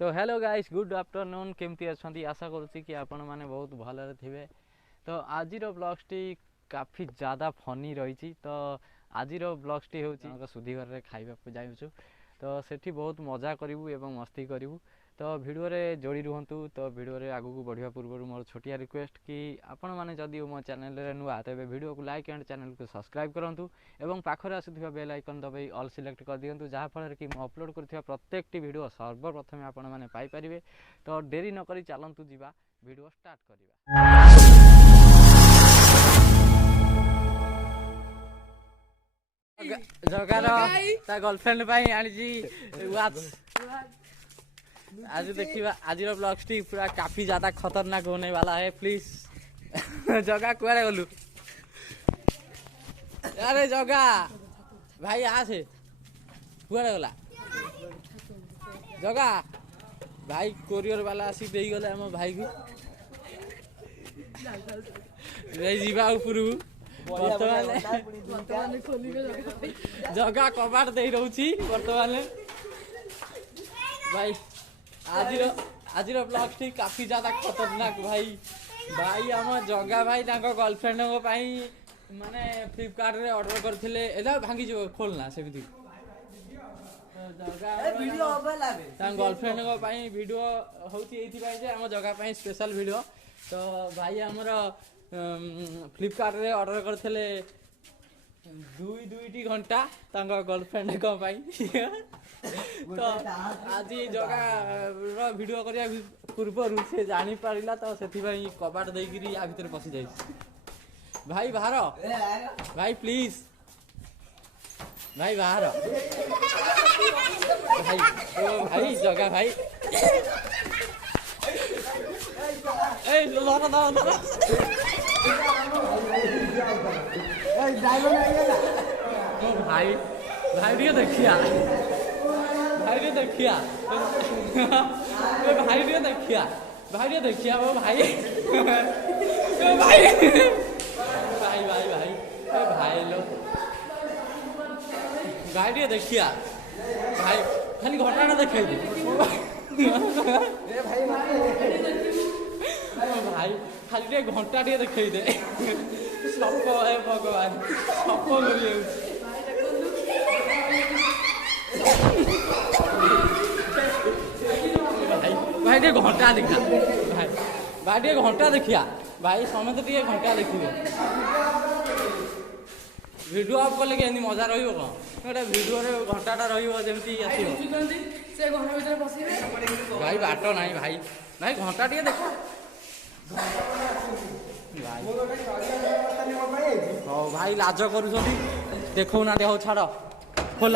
तो hello guys good afternoon केमती अच्छा आशा करुँची कि आपण मैंने बहुत भलरे थे। तो आज ब्लॉग्सटी काफ़ी ज़्यादा फनी रही। तो आज ब्लॉग्सटी हूँ सुधी घर खाइबा जाऊँ तो सेठी बहुत मजा करूँ एवं मस्ती करूँ। तो वीडियो रे जोड़ी रुहतु। तो वीडियो रे आगू को बढ़िया पूर्व मोर छोटिया रिक्वेस्ट कि आपण मैंने जदि मो चैनल रे नुआ तेज वीडियो को लाइक एंड चैनल को सब्सक्राइब करूँ एवं पाखरे आसुवा बेल आइकन दबाई ऑल सिलेक्ट कर दिंतु जहाँफल कि मैं अपलोड कर प्रत्येक वीडियो सर्वप्रथम आपण मैंने पाइपर। तो डेरी नक चलतु जीवा वीडियो स्टार्ट करवा। जगार ता गर्लफ्रेंड आनी आज देखिए आज ब्लॉग्सटी पूरा काफी ज्यादा खतरनाक होने वाला है। प्लीज जगा कुआरे गलु अरे जगा भाई आसे कुआरे गला जगा भाई कोरियर वाला आसी दे गले हम भाई को जीवा उपरू जगा कबाट दे रही बर्तमान भाई आज ब्लॉग्सटी काफी ज्यादा खतरनाक भाई भाई आम जगा भाई गर्लफ्रेंड माने फ्लिपकार्ट रे ऑर्डर करथिले एदा भांगी जो खोलना से गर्लफ्रेंड वीडियो होम जगह स्पेशल वीडियो। तो भाई आमर फ्लिपकार्ट रे ऑर्डर करथिले दुईटी घंटा गर्लफ्रेंड तो आज जगह वीडियो करने पूर्व से जानी पारा तो से कबाट देकरी या भीतर पशि जाए। भाई बाहर भाई प्लीज भाई बाहर भाई ओ भाई जगह भाई ए धर धर धर भाई भाई रे देखिया भाई देखिया भाई देखिया भाई देखिया वो भाई भाई भाई भाई भाई भाई लो भाई देखिया भाई खाली घटना देखे भाई खाली घंटा टे देखे दे सप है भगवान सप भाई टे घंटा देखा भाई भाई टे घंटा देखिया भाई समझ टे घंटा देखिए वीडियो आप कले के मजा रही कौन वीडियो रे घंटाटा रही भाई बाट ना भाई भाई घंटा टे देख हाँ भाई लाज कर देखो ना हो छाड़ खोल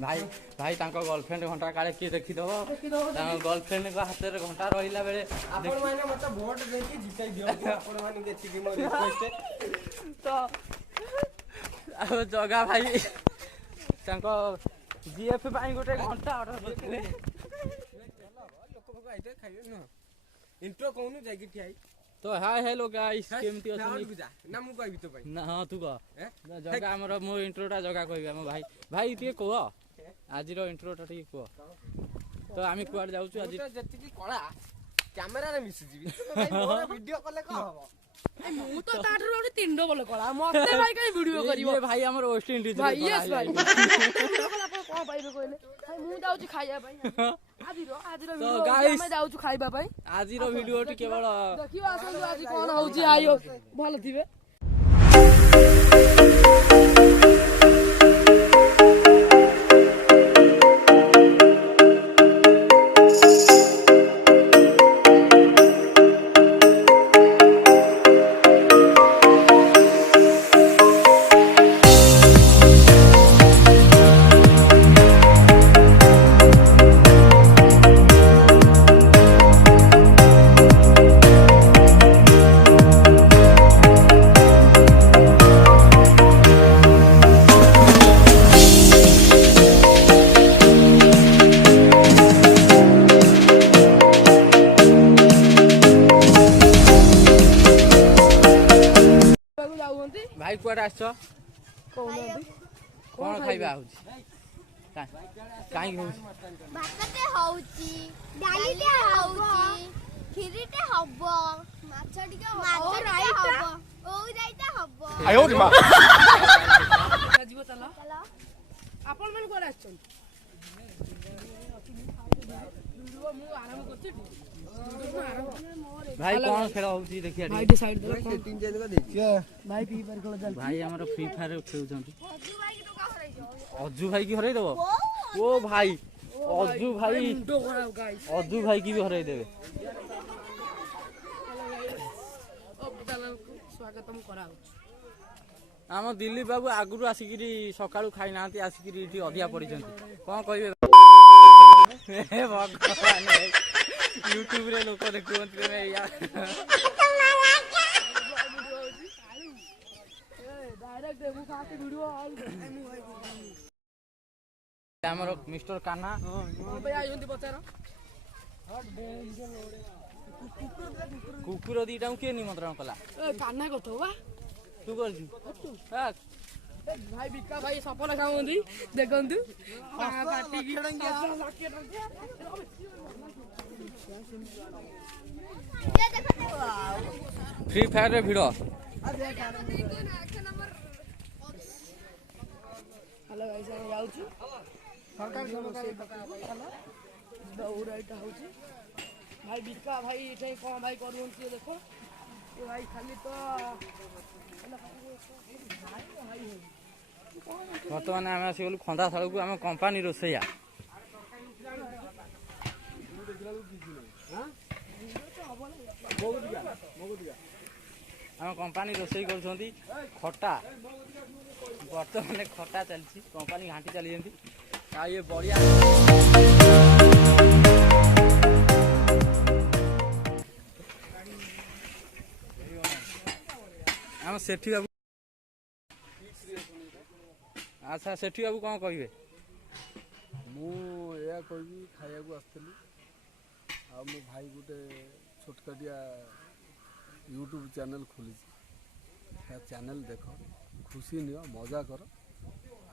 भाई भाई गर्लफ्रेंड घंटा काले किए देखीदब गर्लफ्रेंड हाथ में घंटा रहा बेले तो जगा भाई जीएफ गोटे घंटा ऑर्डर करते इंट्रो कहूनु जाई ठिया तो हाय हेलो गाइस केमती अछनी ना मु कहबी तो भाई ना हां तू कह जगा हमर मो इंट्रोटा जगा कहबी हम भाई भाई टिके कह आज रो इंट्रोटा टिके कह तो आमी कुआड जाउ छु आज जति कला कैमरा रे मिस जीबी भाई मोर वीडियो कले का हो मु तो ताठर ओडी तिंडो बोले कला मते भाई काई वीडियो करिवो ये भाई हमर वेस्ट इंडीज भाई यस भाई कोन पाइबे कहले भाई मु जाउ छु खाइया भाई आज रो वीडियो हम जाउ छु खाइबा भाई आज रो वीडियो टी केवल देखियो आसन आज कोन होउची आयो भल थिबे। भाई कुआडे आछ कौन खाइबा हो काई हो भातते हो ହଉଛି ଡାଲିଟେ ହଉଛି କ୍ଷୀରିଟେ ହବ ମାଛ ଟିକେ ହବ ଓଉ ରାଇତା ହବ ଆୟୋ ରେ ମା ଯିବ ଚାଲ ଆପଣ ମାନେ କୁଆଡେ ଆସିଛନ୍ତି ମୁଁ ଆରମ୍ଭ କରୁଛି ଭାଇ କଣ ଖେଳ ହଉଛି ଦେଖିଆ ଭାଇ ଟିକେ ସାଇड ଦେ ଭାଇ ଫ୍ରି ଫାୟାର ଖେଳ ଚାଲିଛି ଭାଇ ଆମର ଫ୍ରି ଫାୟାର ଖେଳୁଛନ୍ତି ଅଜୁ ଭାଇ କି ହରେଇ ଦବ ଓ ଭାଇ ଅଜୁ ଭାଇ ଅଜୁ ଭାଇ କି ବି ହରେଇ ଦେବେ ସ୍ୱାଗତମ କରାହଉଛି ଆମ ଦିଲ୍ଲୀପ ବାବୁ ଆଗରୁ ଆସିକିରି ସକାଳୁ ଖାଇନାହାନ୍ତି ଆସିକିରି ଏଠି ଅଧିକା ପଡ଼ିଛନ୍ତି କଣ କହିବେ ଭଗବାନ ୟୁଟ୍ୟୁବରେ ଲୋକ ଦେଖୁଛନ୍ତି ତମେ ଆମର ମିଷ୍ଟର କାହ୍ନା କୁକୁର ଦିଟାଙ୍କୁ କିଏ ନିମନ୍ତ୍ରଣ କଲା କାହ୍ନା କଥା ବା ତୁ କରିଛୁ ଭାଇ ବିକା ଭାଇ ସଫଳ ଖାଉଛନ୍ତି ଦେଖନ୍ତୁ ଫ୍ରି ଫାୟାରରେ ଭିଡ଼ ହ୍ୟାଲୋ ଭାଇ ସାର୍ ଯାଉଛୁ ଉଡ଼ାଇଟା ହଉଛି ଭାଇ ବିକା ଭାଇ ଏଠି କ'ଣ ଭାଇ କରୁଛନ୍ତି ଦେଖ ଏ ଭାଇ ଖାଲି ତ ବର୍ତ୍ତମାନ ଆମେ ଆସିଗଲୁ ଖନ୍ଦାଶାଳକୁ ଆମ କମ୍ପାନୀ ରୋଷେଇଆ ଆମ କମ୍ପାନୀ ରୋଷେଇ କରୁଛନ୍ତି ଖଟା ବର୍ତ୍ତମାନ ଖଟା ଚାଲିଛି କମ୍ପାନୀ ଘାଣ୍ଟି ଚାଲିଛନ୍ତି ଆଉ ଇଏ ବଢ଼ିଆ ଆମ ସେଠି ବାବୁ ଆଚ୍ଛା ସେଠି ବାବୁ କ'ଣ କହିବେ ମୁଁ ଏହା କହିବି ଖାଇବାକୁ ଆସିଥିଲି ଆଉ ମୋ ଭାଇ ଗୋଟେ ଛୋଟକାଟିଆ ୟୁଟ୍ୟୁବ୍ ଚ୍ୟାନେଲ୍ ଖୋଲିଛି ତା ଚ୍ୟାନେଲ୍ ଦେଖ ଖୁସି ନିଅ ମଜା କର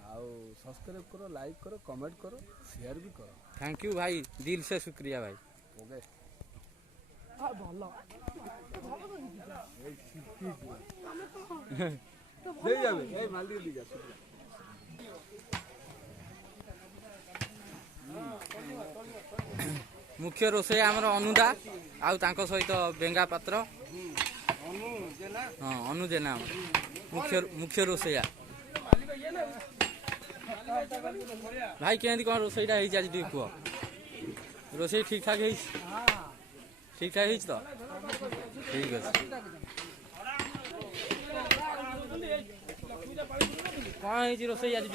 ଆଉ ସବସ୍କ୍ରାଇବ୍ କର ଲାଇକ୍ କର କମେଣ୍ଟ କର ସେୟାର ବି କର थैंक यू भाई दिल से शुक्रिया भाई ଓକେ ଭଲ ଦେଇଯାବେ ଏଇ ମାଲଦି ଦିକା मुख्य रोषे आमर अनुदा आउ तांको सहित बेंगा पात्र हाँ अनु जेना मुख्य रोषैया भाई केमती कौन रोषईटा आज टी कह रोषई ठीक ठाक है ठीक ठाक है तो ठीक अच्छे कौन है रोषई आज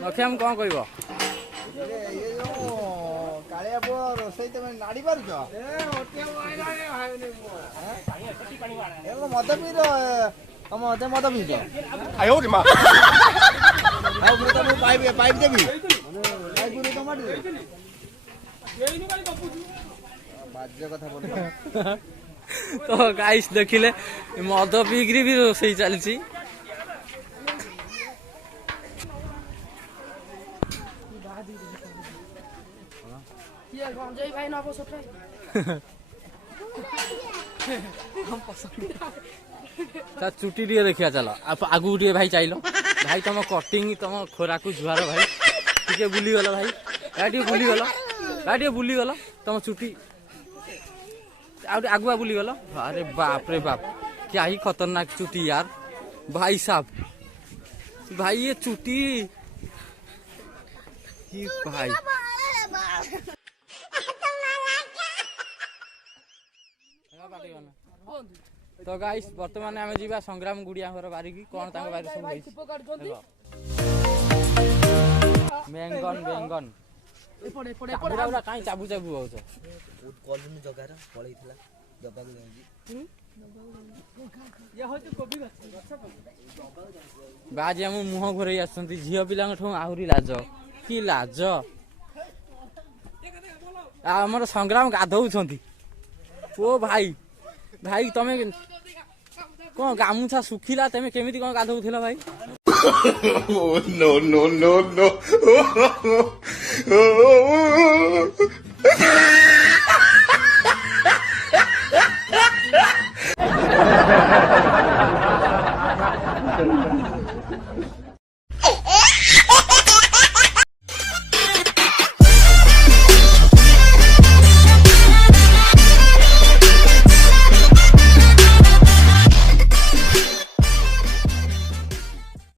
लक्ष्याम कौन कह कालिया पुओ रोषई तुम नाड़ी पारुच मद पी मत मद पीच ଆୟୋ ରେ ମା पाइप पाइप देवी पाइप बाज्य कथा बोल तो गाइस देखिले मद पीकरी भी रोषई चलती भाई ना चुटी टे देखिया चल आगू टे भाई चाहिए भाई तुम कटिंग तुम खोरा को जुआर भाई टे बुलीगल भाई टे बुलीगल तुम चुटी आगुआ बुलीगल अरे बाप रे बाप क्या ही खतरनाक चुटी यार भाई साहब भाई ये चुटी भाई तो गाइस वर्तमान आम जी संग्राम गुड़िया बारिकी कौन बारी सब बेंगन बेंगन कहीं चाबू चाबू हो बाजी आम मुह घोरई आसुँच झील पिला आहरी लाज कि लाज आमर संग्राम गाधौंट ओ भाई भाई तमें कौन गामुछा सुखिला तमें केमिति कौन गाधौथिल भाई no, no, no, no.